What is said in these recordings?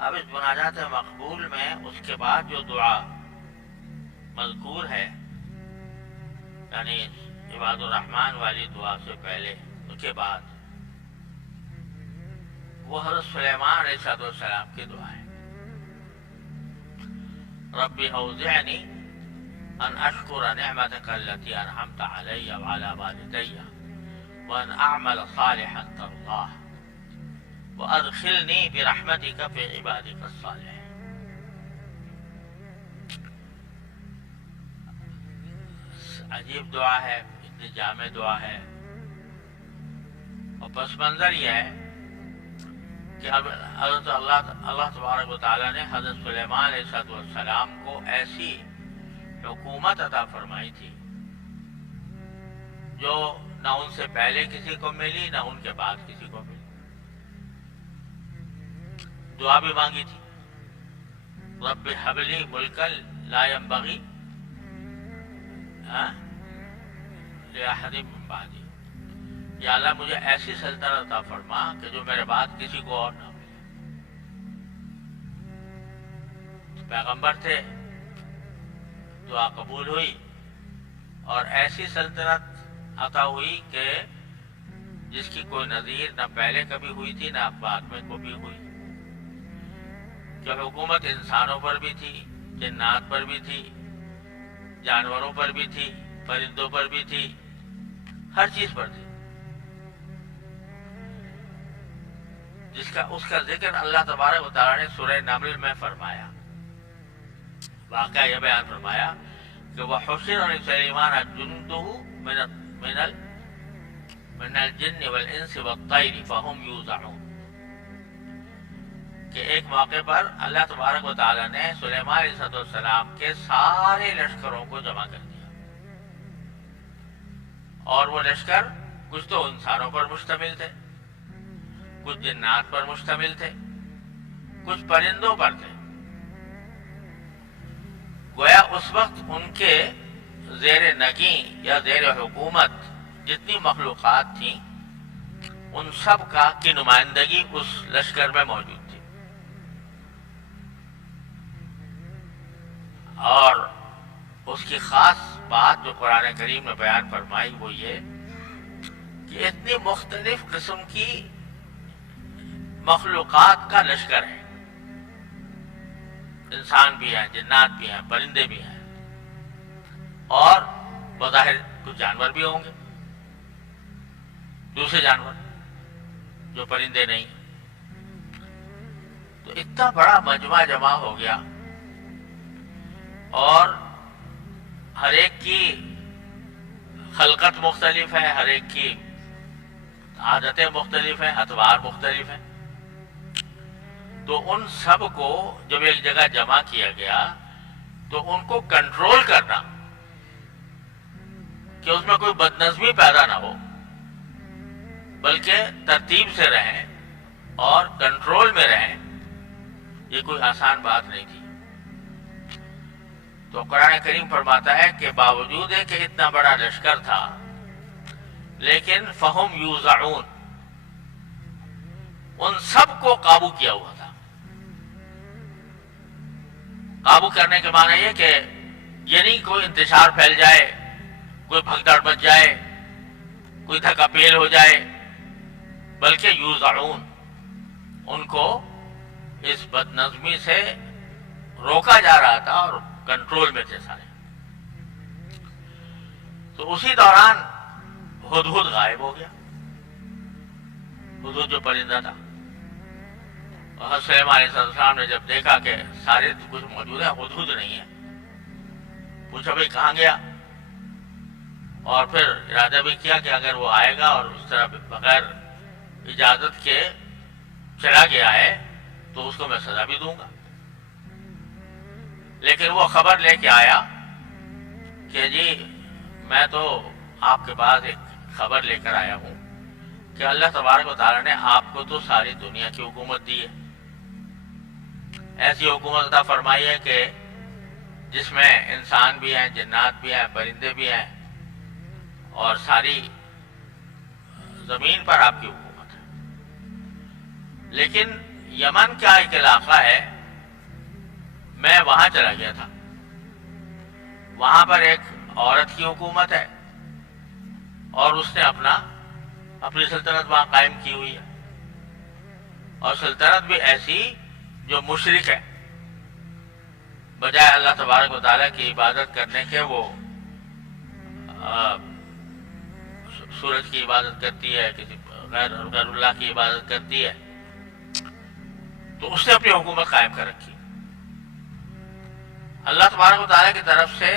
اب اس مناجات مقبول میں اس کے بعد جو دعا مذکور ہے، یعنی عباد الرحمن والی دعا سے پہلے، اس کے بعد وہ حضرت سلیمان علیہ السلام کی دعا ہے، رب اوزعنی ان اشکر نعمتک التی انعمت علی وعلی والدی وان اعمل صالحا ترضاه وادخلنی برحمتک فی عبادک الصالحین۔ عجیب دعا ہے، اتنی جامع دعا ہے، اور پس منظر یہ ہے کہ اب حضرت اللہ تبارک و تعالیٰ نے حضرت سلیمان علیہ السلام کو ایسی حکومت عطا فرمائی تھی جو نہ ان سے پہلے کسی کو ملی، نہ ان کے بعد کسی کو ملی۔ دعا بھی مانگی تھی، رب ہب لی ملکا لا ينبغی لأحد من بعدی، یا اللہ مجھے ایسی سلطنت عطا فرما کہ جو میرے بعد کسی کو اور نہ ملے۔ پیغمبر تھے، دعا قبول ہوئی، اور ایسی سلطنت عطا ہوئی کہ جس کی کوئی نظیر نہ پہلے کبھی ہوئی تھی، نہ بعد میں کبھی ہوئی، کہ حکومت انسانوں پر بھی تھی، جنات پر بھی تھی، جانوروں پر بھی تھی، پرندوں پر بھی تھی، ہر چیز پر تھی، اس کا ذکر اللہ تبارک و تعالیٰ نے سورہ نمل میں فرمایا۔ واقعہ یہ بیان فرمایا کہ وَحُشِرَ لِسُلَيْمَانَ جُنُودُهُ مِنَ الْجِنِّ وَالْإِنسِ وَالطَّيْرِ فَهُمْ يُوزَعُونَ، کہ ایک موقع پر اللہ تبارک و تعالیٰ نے سلیمان علیہ السلام کے سارے لشکروں کو جمع کر دیا، اور وہ لشکر کچھ تو انسانوں پر مشتمل تھے، کچھ جنات پر مشتمل تھے، کچھ پرندوں پر تھے۔ گویا اس وقت ان کے زیر نگیں یا زیر حکومت جتنی مخلوقات تھیں، ان سب کی نمائندگی اس لشکر میں موجود تھی۔ اور اس کی خاص بات جو قرآن کریم نے بیان فرمائی وہ یہ کہ اتنی مختلف قسم کی مخلوقات کا لشکر ہے، انسان بھی ہیں، جنات بھی ہیں، پرندے بھی ہیں، اور بظاہر کچھ جانور بھی ہوں گے، دوسرے جانور جو پرندے نہیں۔ تو اتنا بڑا مجمع جمع ہو گیا، اور ہر ایک کی خلقت مختلف ہے، ہر ایک کی عادتیں مختلف ہیں، اطوار مختلف ہیں۔ تو ان سب کو جب ایک جگہ جمع کیا گیا تو ان کو کنٹرول کرنا کہ اس میں کوئی بدنظمی پیدا نہ ہو، بلکہ ترتیب سے رہیں اور کنٹرول میں رہیں، یہ کوئی آسان بات نہیں تھی۔ تو قرآن کریم فرماتا ہے کہ باوجود ہے کہ اتنا بڑا لشکر تھا، لیکن فہم یوزعون، ان سب کو قابو کیا ہوا تھا۔ قابو کرنے کے معنی یہ کہ یہ نہیں کوئی انتشار پھیل جائے، کوئی بھگدڑ مچ جائے، کوئی دھکا پیل ہو جائے، بلکہ یوزعون، ان کو اس بدنظمی سے روکا جا رہا تھا اور کنٹرول میں تھے سارے۔ تو اسی دوران ہدہد غائب ہو گیا، ہدہد جو پرندہ تھا، اور حضرت سلیمان علیہ السلام نے جب دیکھا کہ سارے کچھ موجود ہیں، ہدہد نہیں ہے، پوچھا بھائی کہاں گیا، اور پھر ارادہ بھی کیا کہ اگر وہ آئے گا اور اس طرح بغیر اجازت کے چلا گیا ہے تو اس کو میں سزا بھی دوں گا۔ لیکن وہ خبر لے کے آیا کہ جی میں تو آپ کے پاس ایک خبر لے کر آیا ہوں کہ اللہ تبارک و تعالیٰ نے آپ کو تو ساری دنیا کی حکومت دی ہے، ایسی حکومت عطا فرمائی ہے کہ جس میں انسان بھی ہیں، جنات بھی ہیں، پرندے بھی ہیں، اور ساری زمین پر آپ کی حکومت ہے۔ لیکن یمن کا ایک علاقہ ہے، میں وہاں چلا گیا تھا. وہاں پر ایک عورت کی حکومت ہے اور اس نے اپنی سلطنت وہاں قائم کی ہوئی ہے، اور سلطنت بھی ایسی جو مشرک ہے. بجائے اللہ تبارک و تعالیٰ کی عبادت کرنے کے وہ سورج کی عبادت کرتی ہے، کسی غیر اللہ کی عبادت کرتی ہے. تو اس نے اپنی حکومت قائم کر رکھی. اللہ تبارک و تعالیٰ کی طرف سے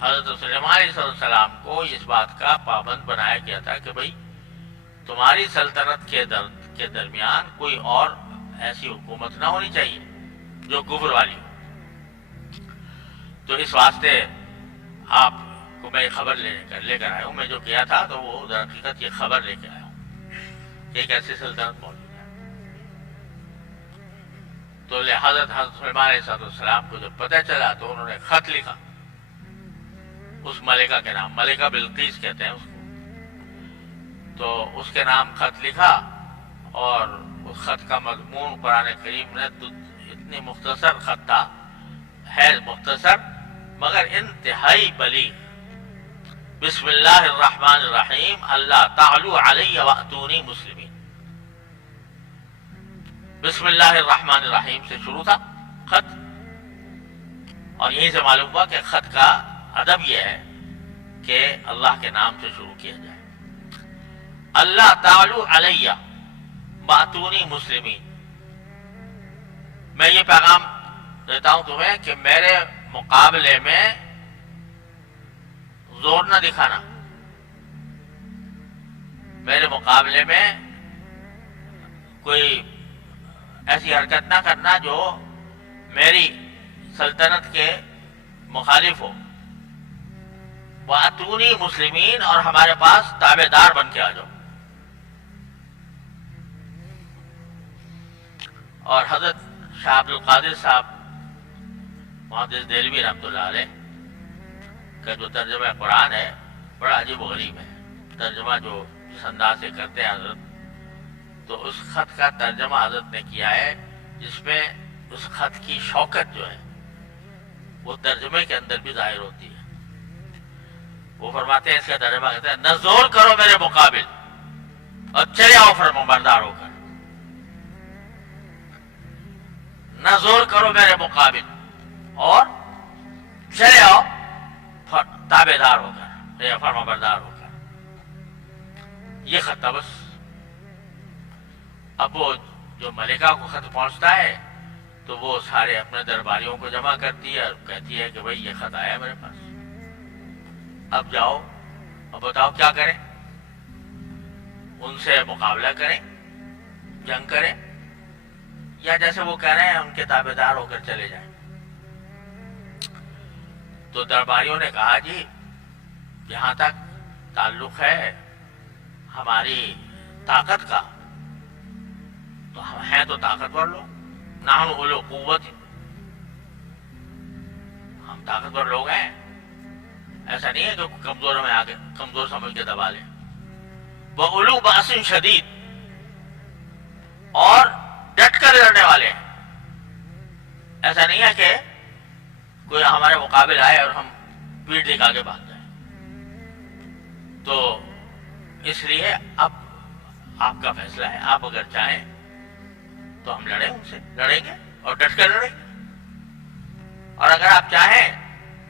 حضرت سلیمان علیہ السلام کو اس بات کا پابند بنایا گیا تھا کہ بھئی تمہاری سلطنت کے درمیان کوئی اور ایسی حکومت نہ ہونی چاہیے جو کفر والی ہو. تو اس واسطے آپ کو میں خبر لے کر آیا ہوں. میں جو کیا تھا تو وہ در حقیقت یہ خبر لے کے آیا ہوں کہ ایک ایسی سلطنت موجود ہے. تو حضرت سلیمان علیہ السلام کو جب پتہ چلا تو انہوں نے خط لکھا اس ملکہ کے نام، ملکہ بلقیس کہتے ہیں اس کو. تو اس کے نام خط لکھا، اور اس خط کا مضمون قرآن کریم نے اتنی مختصر خط تھا، ہے مختصر مگر انتہائی بلیغ. بسم اللہ الرحمن الرحیم اللہ تعالی علی واتونی مسلمین. بسم اللہ الرحمن الرحیم سے شروع تھا خط، اور یہیں سے معلوم ہوا کہ خط کا ادب یہ ہے کہ اللہ کے نام سے شروع کیا جائے. اللہ تعالی علی واتونی مسلمین. میں یہ پیغام دیتا ہوں تمہیں کہ میرے مقابلے میں زور نہ دکھانا، میرے مقابلے میں کوئی ایسی حرکت نہ کرنا جو میری سلطنت کے مخالف ہو. وَأَتُونِي مسلمین، اور ہمارے پاس تابع دار بن کے آ جاؤ. اور حضرت شاہ عبد القادر صاحب محدث دہلوی رحمۃ اللہ علیہ کا جو ترجمہ قرآن ہے بڑا عجیب و غریب ہے. ترجمہ جو جس انداز سے کرتے ہیں حضرت، تو اس خط کا ترجمہ حضرت نے کیا ہے جس میں اس خط کی شوکت جو ہے وہ ترجمے کے اندر بھی ظاہر ہوتی ہے. وہ فرماتے ہیں، اس کا ترجمہ کہتے ہیں، نہ زور کرو میرے مقابل اور چلے آؤ فرمانبردار ہو کر. نہ زور کرو میرے مقابل اور چلے آؤ تابع دار ہو کر یا فرمانبردار ہو کر. یہ خط تھا بس. اب وہ جو ملکہ کو خط پہنچتا ہے تو وہ سارے اپنے درباریوں کو جمع کرتی ہے اور کہتی ہے کہ بھئی یہ خط آیا ہے میرے پاس، اب جاؤ اب بتاؤ کیا کریں. ان سے مقابلہ کریں، جنگ کریں، یا جیسے وہ کہہ رہے ہیں ان کے تابع دار ہو کر چلے جائیں. تو درباریوں نے کہا جی جہاں تک تعلق ہے ہماری طاقت کا تو ہم ہیں تو طاقتور لوگ، نحن اولو قوت، ہم طاقتور لوگ ہیں. ایسا نہیں ہے کہ کمزور میں آگے کمزور سمجھ کے دبا لیں. وَأُولُو بَأْسٍ شَدِيدٍ، اور ڈٹ کر لڑنے والے ہیں. ایسا نہیں ہے کہ کوئی ہمارے مقابل آئے اور ہم پیٹ دکھا کے بھاگ جائیں. تو اس لیے اب آپ کا فیصلہ ہے، آپ اگر چاہیں تو ہم لڑیں، ان سے لڑیں گے اور ڈٹ کر لڑیں گے، اور اگر آپ چاہیں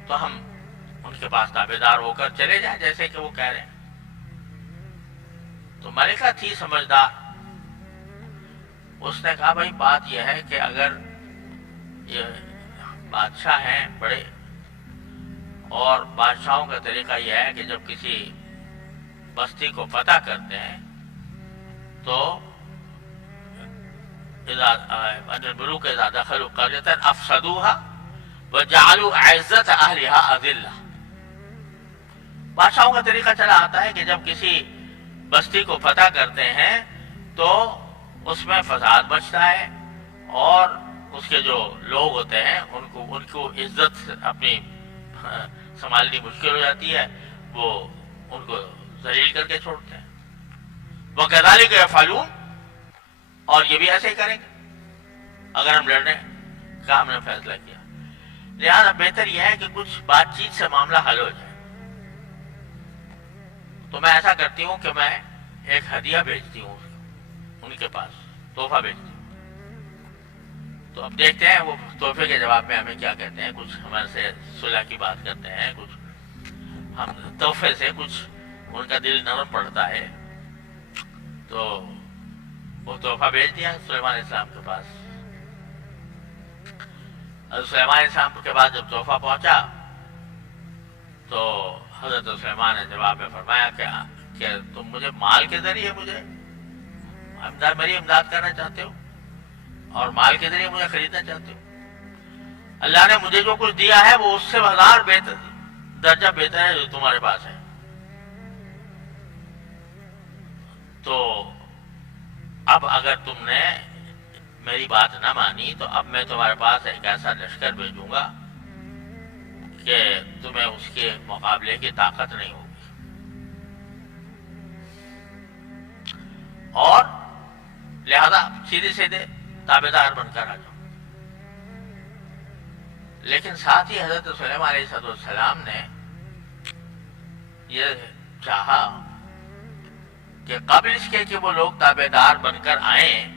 تو ہم ان کے پاس تابع دار ہو کر چلے جائیں جیسے کہ وہ کہہ رہے ہیں. تو ملکہ تھی سمجھدار، اس نے کہا بھائی بات یہ ہے کہ اگر یہ بادشاہ ہیں بڑے، اور بادشاہوں کا طریقہ یہ ہے کہ جب کسی بستی کو فتح کرتے ہیں تو الملوک اذا دخلوا قرية افسدوها وجعلوا اعزة اهلها اذلة. بادشاہوں کا طریقہ چلا آتا ہے کہ جب کسی بستی کو فتح کرتے ہیں تو اس میں فساد مچتا ہے، اور اس کے جو لوگ ہوتے ہیں ان کو عزت اپنی سنبھالنی مشکل ہو جاتی ہے، وہ ان کو ذلیل کر کے چھوڑتے ہیں. وَكَذَلِكَ يَفْعَلُونَ، اور یہ بھی ایسے ہی کریں گے. اگر ہم لڑنے کا ہم نے فیصلہ کیا. لہذا بہتر یہ ہے کہ کچھ بات چیت سے معاملہ حل ہو جائے. تو میں ایسا کرتی ہوں کہ میں ایک ہدیہ بھیجتی ہوں ان کے پاس، تحفہ بھیجتی ہوں. تو اب دیکھتے ہیں وہ تحفے کے جواب میں ہمیں کیا کہتے ہیں. کچھ ہمارے سے صلح کی بات کرتے ہیں، کچھ ہم تحفے سے کچھ ان کا دل نرم پڑتا ہے. تو وہ تحفہ بھیج دیا سلیمان علیہ السلام کے پاس. سلیمان علیہ السلام کے بعد جب تحفہ پہنچا تو حضرت سلیمان نے جواب میں فرمایا کہ تم مجھے مال کے ذریعے مجھے میری امداد کرنا چاہتے ہو اور مال کے ذریعے مجھے خریدنا چاہتے ہو. اللہ نے مجھے جو کچھ دیا ہے وہ اس سے 1000 درجہ بہتر ہے جو تمہارے پاس ہے. تو اب اگر تم نے میری بات نہ مانی تو اب میں تمہارے پاس ایک ایسا لشکر بھیجوں گا کہ تمہیں اس کے مقابلے کی طاقت نہیں ہوگی. اور لہذا سیدھے سیدھے تابعدار بن کر آ جاؤ. لیکن ساتھ ہی حضرت سلیمان علیہ السلام نے یہ چاہا کہ قبل اس کے کہ وہ لوگ تابعدار بن کر آئیں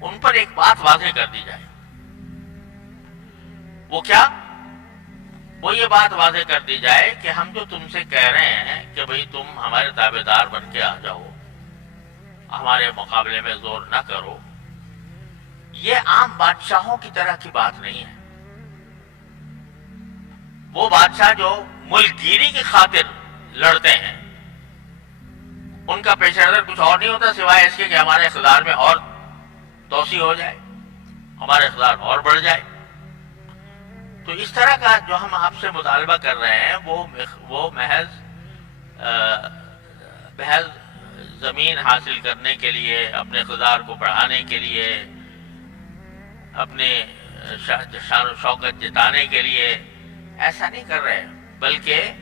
ان پر ایک بات واضح کر دی جائے. وہ کیا؟ وہ یہ بات واضح کر دی جائے کہ ہم جو تم سے کہہ رہے ہیں کہ بھئی تم ہمارے تابعدار بن کے آ جاؤ، ہمارے مقابلے میں زور نہ کرو، یہ عام بادشاہوں کی طرح کی بات نہیں ہے. وہ بادشاہ جو ملک گیری کی خاطر لڑتے ہیں ان کا پیش نظر کچھ اور نہیں ہوتا سوائے اس کے کہ ہمارے اقتدار میں اور توسیع ہو جائے، ہمارا اقتدار اور بڑھ جائے. تو اس طرح کا جو ہم آپ سے مطالبہ کر رہے ہیں وہ محض زمین حاصل کرنے کے لیے، اپنے اقتدار کو بڑھانے کے لیے، اپنے شان و شوکت جتانے کے لیے ایسا نہیں کر رہے، بلکہ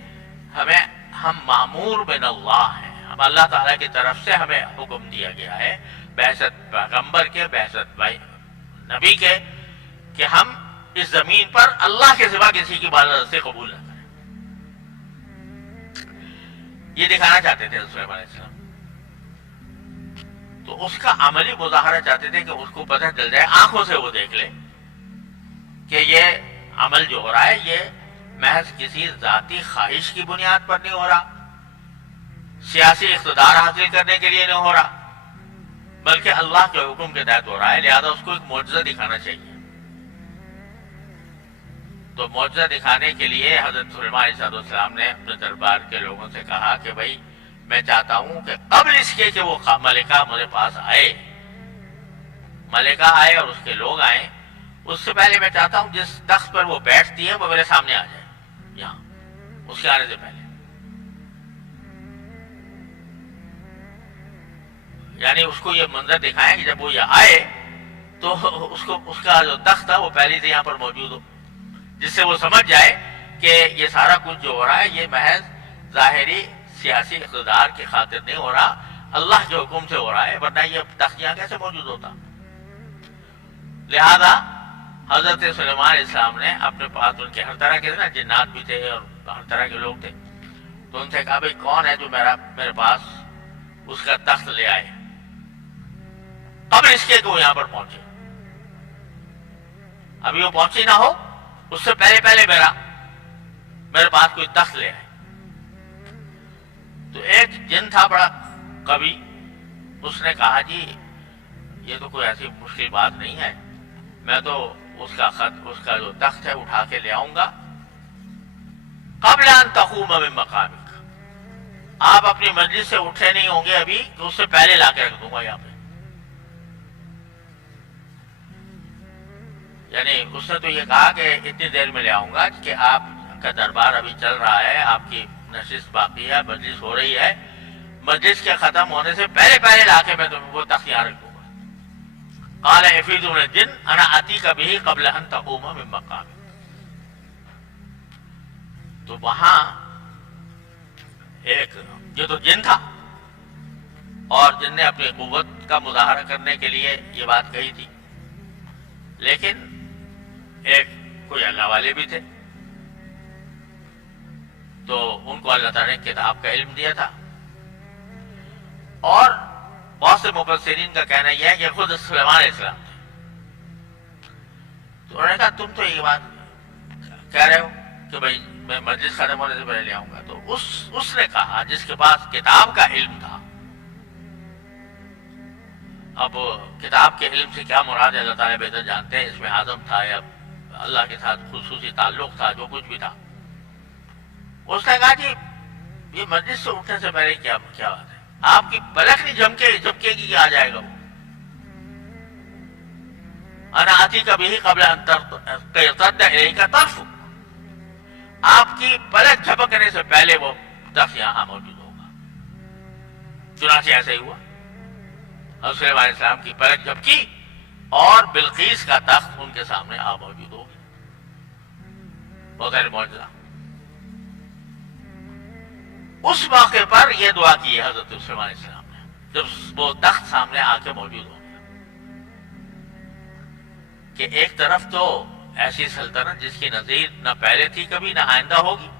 ہم مامور من اللہ ہیں. ہم اللہ تعالیٰ کی طرف سے ہمیں حکم دیا گیا ہے بعثت پیغمبر کے، بعثت نبی کے، کہ ہم اس زمین پر اللہ کے سوا کسی کی عبادت سے قبول نہ کریں. یہ دکھانا چاہتے تھے سلیمان علیہ السلام. تو اس کا عملی مظاہرہ چاہتے تھے کہ اس کو پتہ چل جائے، آنکھوں سے وہ دیکھ لے کہ یہ عمل جو ہو رہا ہے یہ محض کسی ذاتی خواہش کی بنیاد پر نہیں ہو رہا، سیاسی اقتدار حاصل کرنے کے لیے نہیں ہو رہا، بلکہ اللہ کے حکم کے تحت ہو رہا ہے. لہذا اس کو ایک معجزہ دکھانا چاہیے. تو معجزہ دکھانے کے لیے حضرت سلیمان علیہ السلام نے اپنے دربار کے لوگوں سے کہا کہ بھائی میں چاہتا ہوں کہ قبل اس کے کہ وہ ملکہ مجھے پاس آئے، ملکہ آئے اور اس کے لوگ آئیں، اس سے پہلے میں چاہتا ہوں جس تخت پر وہ بیٹھتی ہے وہ میرے سامنے آ جائے یہاں، اس کے آنے سے پہلے. یعنی اس کو یہ منظر دکھائیں کہ جب وہ یہ آئے تو اس کا جو تخت تھا وہ پہلے سے یہاں پر موجود ہو، جس سے وہ سمجھ جائے کہ یہ سارا کچھ جو ہو رہا ہے یہ محض ظاہری سیاسی اقتدار کی خاطر نہیں ہو رہا، اللہ کے حکم سے ہو رہا ہے، ورنہ یہ تخت یہاں کیسے موجود ہوتا. لہذا حضرت سلیمان علیہ السلام نے اپنے پاس ان کے ہر طرح کے جنات بھی تھے اور ہر طرح کے لوگ تھے، تو ان سے کہا بھائی کون ہے جو میرے پاس اس کا تخت لے آئے قبل اس کے کہ وہ یہاں پر پہنچے. ابھی وہ پہنچی نہ ہو، اس سے پہلے میرے پاس کوئی تخت لے آئے. تو ایک جن تھا بڑا قوی، اس نے کہا جی یہ تو کوئی ایسی مشکل بات نہیں ہے، میں تو اس کا جو تخت ہے اٹھا کے لے آؤں گا. قبل ان تقوم من مقامک، آپ اپنی مجلس سے اٹھے نہیں ہوں گے ابھی تو اس سے پہلے لا کے رکھ دوں گا یہاں پہ. یعنی اس نے تو یہ کہا کہ اتنی دیر میں لے آؤں گا کہ آپ کا دربار ابھی چل رہا ہے، آپ کی نشست باقی ہے، مجلس ہو رہی ہے، مجلس کے ختم ہونے سے پہلے لا کے میں تمہیں وہ تخت یہاں رکھ دوں گا. قال حفیظ من الجن انا اتیک بہ قبل ان تقوم من مقامک. تو وہاں ایک یہ تو جن تھا اور جن نے اپنی قوت کا مظاہرہ کرنے کے لیے یہ بات کہی تھی. لیکن ایک کوئی اللہ والے بھی تھے، تو ان کو اللہ تعالیٰ نے کتاب کا علم دیا تھا. اور بہت سے مفسرین کا کہنا یہ ہے کہ خود سلیمان علیہ السلام تھے. تو انہوں نے کہا تم تو یہ بات کہہ رہے ہو کہ بھائی میں مجلس ختم ہونے سے پہلے لے آؤں گا. تو اس نے کہا جس کے پاس کتاب کا علم تھا. اب کتاب کے علم سے کیا مراد ہے اللہ تعالیٰ بہتر جانتے ہیں، اس میں آدم تھا یا اللہ کے ساتھ خصوصی تعلق تھا، جو کچھ بھی تھا. اس نے کہا جی یہ مجلس سے اٹھنے سے پہلے کیا بات ہے، آپ کی پلک نہیں جھپکے گی کہ آ جائے گا وہ. انا آتی کا بھی قبل ان ترتد الیک طرفک، آپ کی پلک جھپکنے سے پہلے وہ شخص یہاں موجود ہوگا. چنانچہ ایسا ہی ہوا. حضرت سلیمان علیہ السلام کی پلک جھپکی اور بلقیس کا تخت ان کے سامنے آ موجود ہو گیا. بہت سارے معجزہ. اس موقع پر یہ دعا کی ہے حضرت سلیمان علیہ السلام نے جب وہ تخت سامنے آ کے موجود ہو گیا کہ ایک طرف تو ایسی سلطنت جس کی نظیر نہ پہلے تھی کبھی نہ آئندہ ہوگی،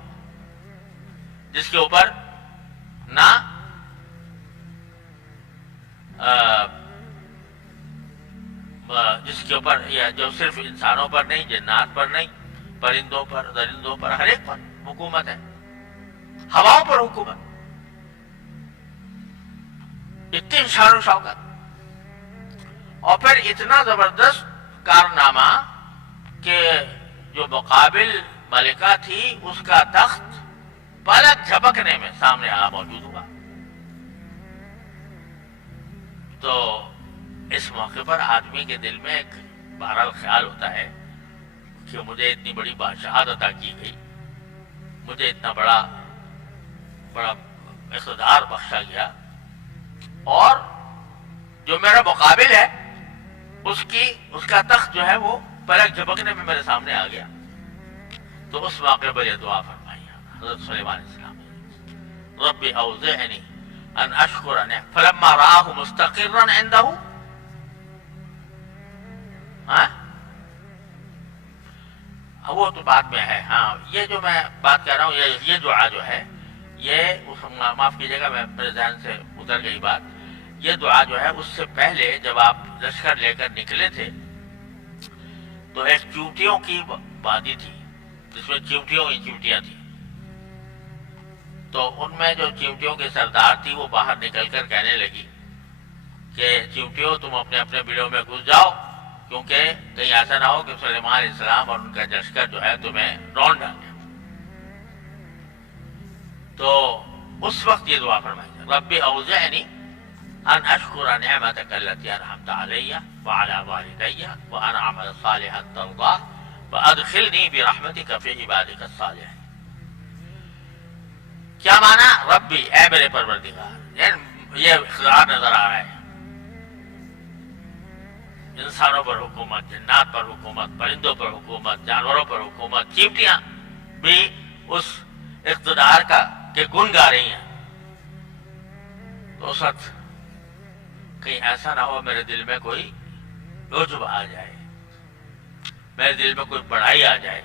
جس کے اوپر نہ جس کے اوپر یا جو صرف انسانوں پر نہیں، جنات پر نہیں، پرندوں پر، درندوں پر، ہر ایک پر حکومت ہے. ہواؤں پر حکومت، اتنی شان و شوکت، اور پھر اتنا زبردست کارنامہ کہ جو مقابل ملکہ تھی اس کا تخت پلک جھپکنے میں سامنے آ موجود ہوا. تو اس موقع پر آدمی کے دل میں ایک بہرحال خیال ہوتا ہے کہ مجھے اتنی بڑی بادشاہت عطا کی گئی، مجھے اتنا بڑا اقتدار بخشا گیا، اور جو میرا مقابل ہے اس کا تخت جو ہے وہ پلک جھپکنے میں میرے سامنے آ گیا. تو اس موقع پر یہ دعا فرمائی حضرت سلیمان علیہ السلام نے، رب اوزعنی ان اشکر نعمتک فلما رآہ مستقرا عنده. وہ تو بعد میں ہے. یہ جو میں بات کہہ رہا ہوں یہ دعا جو ہے یہ معاف کیجیے گا، میرے ذہن سے اتر گئی بات. یہ دعا جو ہے اس سے پہلے جب آپ لشکر لے کر نکلے تھے تو ایک چیونٹیوں کی وادی تھی جس میں چیونٹیاں تھیں. تو ان میں جو چیونٹیوں کی سردار تھی وہ باہر نکل کر کہنے لگی کہ چیونٹیوں تم اپنے اپنے بیڑوں میں گھس جاؤ، کیونکہ کہیں ایسا نہ ہو کہ سلیمان علیہ السلام اور ان کا لشکر جو ہے تمہیں ڈھونڈ ڈالے. تو اس وقت یہ دعا فرمائی، رب اوزعنی ان اشکر نعمتک التی انعمت علی وعلی والدی وان اعمل صالحا ترضاه وادخلنی برحمتک فی عبادک الصالحین. کیا معنی؟ ربی، اے میرے پروردگار. یہ اقرار نظر آ رہا ہے، انسانوں پر حکومت، جنات پر حکومت، پرندوں پر حکومت، جانوروں پر حکومت، چیونٹیاں بھی اس اقتدار کا کہ گن گا رہی ہیں. تو اس وقت کہیں ایسا نہ ہو میرے دل میں کوئی عجب آ جائے، میرے دل میں کوئی بڑائی آ جائے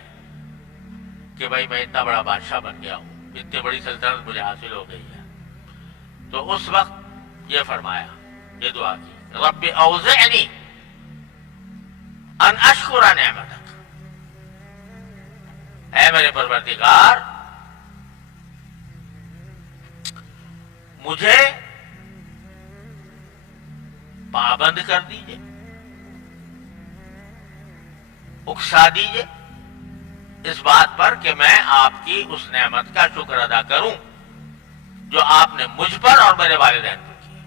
کہ بھائی میں اتنا بڑا بادشاہ بن گیا ہوں، اتنی بڑی سلطنت مجھے حاصل ہو گئی ہے. تو اس وقت یہ فرمایا، یہ دعا کی، رب اوزعنی ان اشکر نعمتک، اے میرے پروردگار مجھے پابند کر دیجئے، اکسا دیجئے اس بات پر کہ میں آپ کی اس نعمت کا شکر ادا کروں جو آپ نے مجھ پر اور میرے والدین پر کی.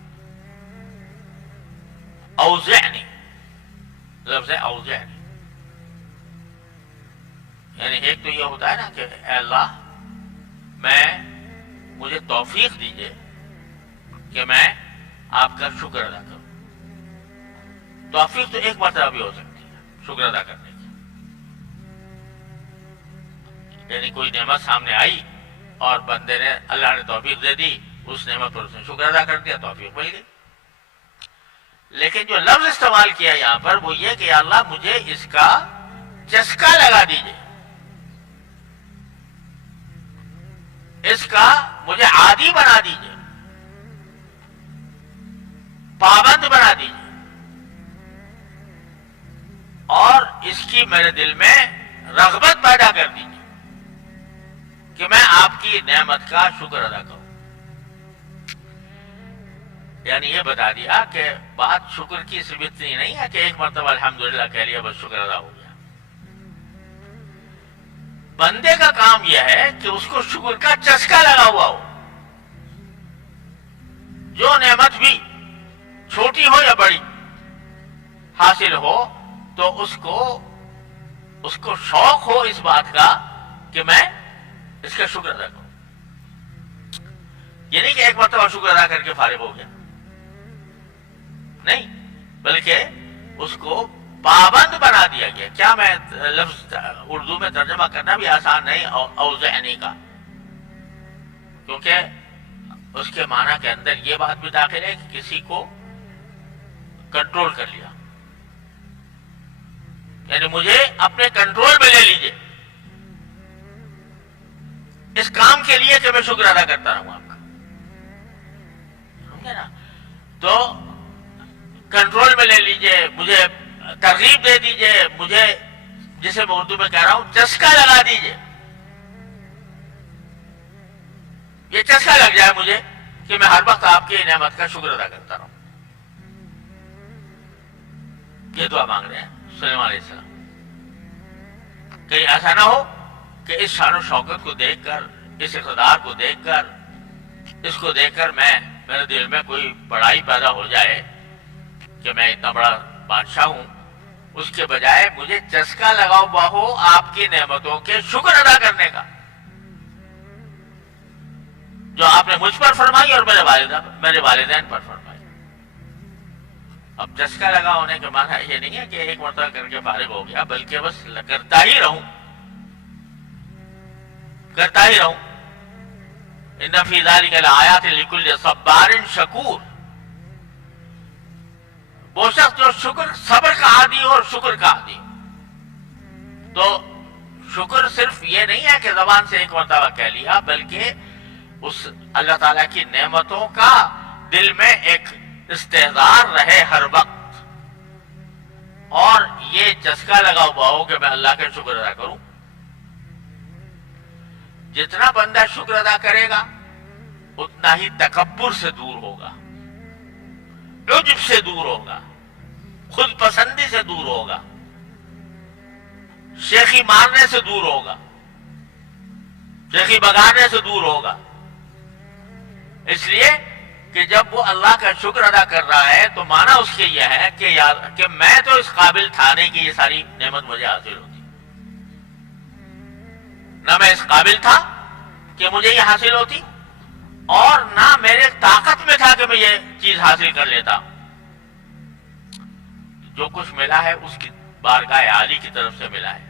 اوزعنی، لفظ اوزعنی یعنی ایک تو یہ ہوتا ہے نا کہ اے اللہ مجھے توفیق دیجئے کہ میں آپ کا شکر ادا کروں. توفیق تو ایک مرتبہ بھی ہو سکتی ہے شکر ادا کرنے کی، یعنی کوئی نعمت سامنے آئی اور بندے نے، اللہ نے توفیق دے دی، اس نعمت پر اس نے شکر ادا کر دیا، توفیق مل گئی. لیکن جو لفظ استعمال کیا یہاں پر وہ یہ کہ یا اللہ مجھے اس کا چسکا لگا دیجئے، اس کا مجھے عادی بنا دیجئے، پابند بنا دیجئے، اور اس کی میرے دل میں رغبت پیدا کر دیجئے کہ میں آپ کی نعمت کا شکر ادا کروں۔ یعنی یہ بتا دیا کہ بات شکر کی صرف اتنی نہیں ہے کہ ایک مرتبہ الحمدللہ کہہ لیا بس شکر ادا ہو گیا۔ بندے کا کام یہ ہے کہ اس کو شکر کا چسکا لگا ہوا ہو، جو نعمت بھی چھوٹی ہو یا بڑی حاصل ہو تو اس کو شوق ہو اس بات کا کہ میں اس کا شکر ادا کروں۔ یہ نہیں کہ ایک مرتبہ شکر ادا کر کے فارغ ہو گیا، نہیں، بلکہ اس کو پابند بنا دیا گیا۔ کیا میں لفظ اردو میں ترجمہ کرنا بھی آسان نہیں اوزعنی کا، کیونکہ اس کے معنی کے اندر یہ بات بھی داخل ہے کہ کسی کو کنٹرول کر لیا، یعنی مجھے اپنے کنٹرول میں لے لیجئے اس کام کے لیے کہ میں شکر ادا کرتا رہوں آپ کا، سمجھے نا؟ تو کنٹرول میں لے لیجئے، مجھے ترغیب دے دیجئے، مجھے جسے میں اردو میں کہہ رہا ہوں چسکا لگا دیجئے، یہ چسکا لگ جائے مجھے کہ میں ہر وقت آپ کی نعمت کا شکر ادا کرتا رہوں۔ یہ دعا مانگ رہے ہیں سلیمان علیہ السلام۔ کہیں ایسا نہ ہو کہ اس شان و شوکت کو دیکھ کر، اس اقتدار کو دیکھ کر، اس کو دیکھ کر میرے دل میں کوئی بڑائی پیدا ہو جائے کہ میں اتنا بڑا بادشاہ ہوں، اس کے بجائے مجھے چسکا لگا ہوا ہو آپ کی نعمتوں کے شکر ادا کرنے کا، جو آپ نے مجھ پر فرمائی اور میرے والدین پر فرمائی۔ اب چسکا لگا ہونے کے معنی یہ نہیں ہے کہ ایک مرتبہ کر کے فارغ ہو گیا، بلکہ بس کرتا ہی رہوں۔ ان فی ذلک لآیات لکل صبار شکور، وہ شخص جو صبر کا عادی ہو اور شکر کا عادی ہو۔ تو شکر صرف یہ نہیں ہے کہ زبان سے ایک مرتبہ کہہ لیا، بلکہ اس اللہ تعالیٰ کی نعمتوں کا دل میں ایک استحضار رہے ہر وقت، اور یہ چسکا لگا ہوا ہو کہ میں اللہ کا شکر ادا کروں۔ جتنا بندہ شکر ادا کرے گا اتنا ہی تکبر سے دور ہوگا، عجب سے دور ہوگا، خود پسندی سے دور ہوگا، شیخی مارنے سے دور ہوگا، شیخی بگانے سے دور ہوگا۔ اس لیے کہ جب وہ اللہ کا شکر ادا کر رہا ہے تو معنی اس کے یہ ہے کہ میں تو اس قابل تھا نہیں کہ یہ ساری نعمت مجھے حاصل ہوتی، نہ میں اس قابل تھا کہ مجھے یہ حاصل ہوتی، اور نہ میرے طاقت میں تھا کہ میں یہ چیز حاصل کر لیتا۔ جو کچھ ملا ہے اس کی بارگاہ عالی کی طرف سے ملا ہے،